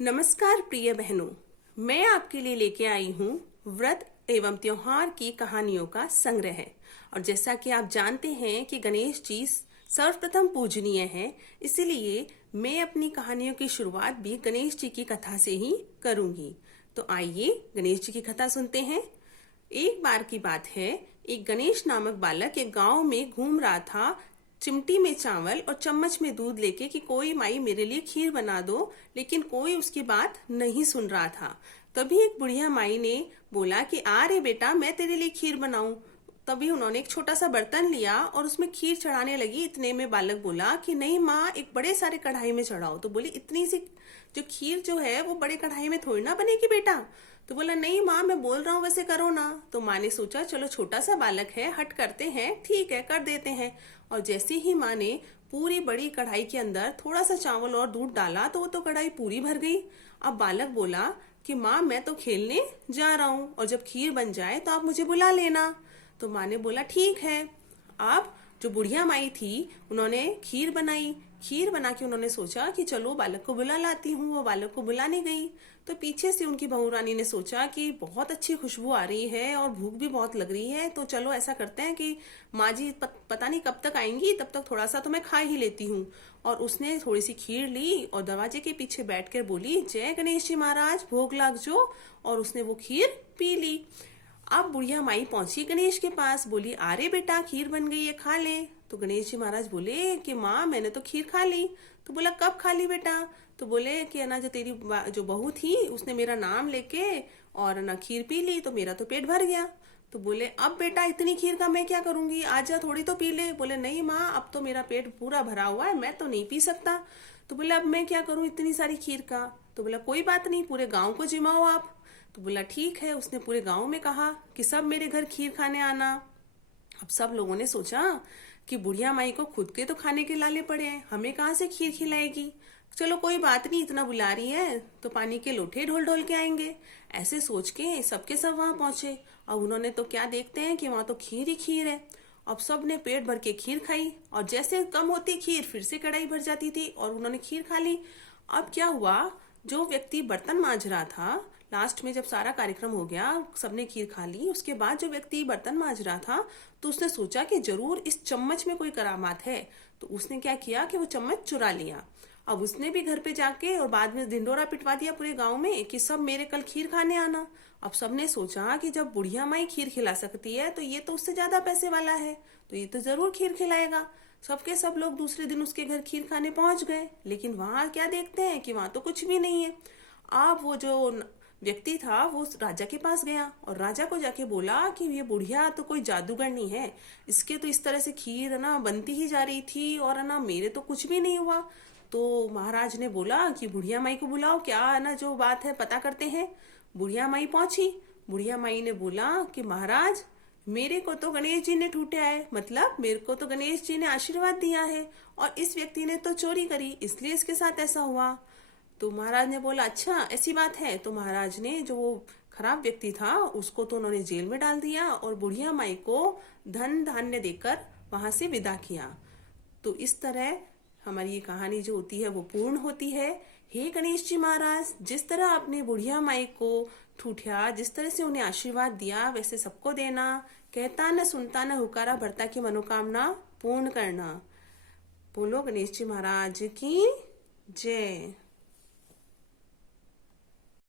नमस्कार प्रिय बहनों, मैं आपके लिए लेके आई हूँ व्रत एवं त्योहार की कहानियों का संग्रह। और जैसा कि आप जानते हैं कि गणेश जी सर्वप्रथम पूजनीय है, इसीलिए मैं अपनी कहानियों की शुरुआत भी गणेश जी की कथा से ही करूंगी। तो आइए गणेश जी की कथा सुनते हैं। एक बार की बात है, एक गणेश नामक बालक एक गांव में घूम रहा था, चिमटी में चावल और चम्मच में दूध लेके कि कोई माई मेरे लिए खीर बना दो, लेकिन कोई उसकी बात नहीं सुन रहा था। तभी एक बुढ़िया माई ने बोला कि आ रे बेटा, मैं तेरे लिए खीर बनाऊं। तभी उन्होंने एक छोटा सा बर्तन लिया और उसमें खीर चढ़ाने लगी। इतने में बालक बोला कि नहीं माँ, एक बड़े सारे कढ़ाई में चढ़ाओ। तो बोली इतनी सी जो खीर जो है वो बड़े कढ़ाई में थोड़ी ना बनेगी बेटा। तो बोला नहीं माँ, मैं बोल रहा हूँ वैसे करो ना। तो माँ ने सोचा चलो छोटा सा बालक है, हट करते हैं, ठीक है कर देते हैं। और जैसे ही माँ ने पूरी बड़ी कढ़ाई के अंदर थोड़ा सा चावल और दूध डाला तो वो तो कढ़ाई पूरी भर गई। अब बालक बोला कि माँ, मैं तो खेलने जा रहा हूँ और जब खीर बन जाए तो आप मुझे बुला लेना। तो माँ ने बोला ठीक है। अब जो बुढ़िया माई थी उन्होंने खीर बनाई। खीर बना के उन्होंने सोचा कि चलो बालक को बुला लाती हूँ। वो बालक को बुलाने गई तो पीछे से उनकी बहू रानी ने सोचा कि बहुत अच्छी खुशबू आ रही है और भूख भी बहुत लग रही है, तो चलो ऐसा करते हैं कि माँ जी पता नहीं कब तक आएंगी, तब तक थोड़ा सा तो मैं खा ही लेती हूँ। और उसने थोड़ी सी खीर ली और दरवाजे के पीछे बैठकर बोली जय गणेश जी महाराज, भोग लाग जो। और उसने वो खीर पी ली। अब बुढ़िया माई पहुंची गणेश के पास, बोली अरे बेटा, खीर बन गई है, खा ले। तो गणेश जी महाराज बोले कि माँ, मैंने तो खीर खा ली। तो बोला कब खा ली बेटा। तो बोले कि ना जो तेरी जो बहू थी उसने मेरा नाम लेके और ना खीर पी ली तो मेरा तो पेट भर गया। तो बोले अब बेटा इतनी खीर का मैं क्या करूंगी, आजा थोड़ी तो पी ले। बोले नहीं माँ, अब तो मेरा पेट पूरा भरा हुआ है, मैं तो नहीं पी सकता। तो बोले अब मैं क्या करूं इतनी सारी खीर का। तो बोला कोई बात नहीं, पूरे गांव को जिमाओ आप। तो बोला ठीक है। उसने पूरे गांव में कहा कि सब मेरे घर खीर खाने आना। अब सब लोगों ने सोचा कि बुढ़िया माई को खुद के तो खाने के लाले पड़े हैं, हमें कहाँ से खीर खिलाएगी। चलो कोई बात नहीं, इतना बुला रही है तो पानी के लोटे ढोल ढोल के आएंगे। ऐसे सोच के सबके सब वहां पहुंचे। अब उन्होंने तो क्या देखते हैं कि वहां तो खीर ही खीर है। अब सब ने पेट भर के खीर खाई और जैसे कम होती खीर फिर से कढ़ाई भर जाती थी और उन्होंने खीर खा ली। अब क्या हुआ, जो व्यक्ति बर्तन मांज रहा था, लास्ट में जब सारा कार्यक्रम हो गया, सबने खीर खा ली, उसके बाद जो व्यक्ति बर्तन मांज रहा था तो उसने सोचा कि जरूर इस चम्मच में कोई करामात है। तो उसने क्या किया कि वो चम्मच चुरा लिया। अब उसने भी घर पे जाके और बाद में ढिंडोरा पिटवा दिया पूरे गांव में कि सब मेरे कल खीर खाने आना। अब सबने सोचा कि जब बुढ़िया माई खीर खिला सकती है तो ये तो उससे ज्यादा पैसे वाला है, तो ये तो जरूर खीर खिलाएगा। सबके सब लोग दूसरे दिन उसके घर खीर खाने पहुंच गए, लेकिन वहां क्या देखते हैं कि वहां तो कुछ भी नहीं है। अब वो जो व्यक्ति था वो राजा के पास गया और राजा को जाके बोला कि ये बुढ़िया तो कोई जादूगरनी है, इसके तो इस तरह से खीर है ना बनती ही जा रही थी और है ना मेरे तो कुछ भी नहीं हुआ। तो महाराज ने बोला कि बुढ़िया माई को बुलाओ, क्या है ना जो बात है पता करते हैं। बुढ़िया माई पहुंची। बुढ़िया माई ने बोला कि महाराज, मेरे को तो गणेश जी ने ठूठा है, मतलब मेरे को तो गणेश जी ने आशीर्वाद दिया है और इस व्यक्ति ने तो चोरी करी, इसलिए इसके साथ ऐसा हुआ। तो महाराज ने बोला अच्छा ऐसी बात है। तो महाराज ने जो वो खराब व्यक्ति था उसको तो उन्होंने जेल में डाल दिया और बुढ़िया माई को धन धान्य देकर वहां से विदा किया। तो इस तरह हमारी ये कहानी जो होती है वो पूर्ण होती है। हे गणेश जी महाराज, जिस तरह आपने बुढ़िया माई को ठूठा, जिस तरह से उन्हें आशीर्वाद दिया, वैसे सबको देना। कहता न सुनता न हुकारा भरता की मनोकामना पूर्ण करना। बोलो गणेश जी महाराज की जय।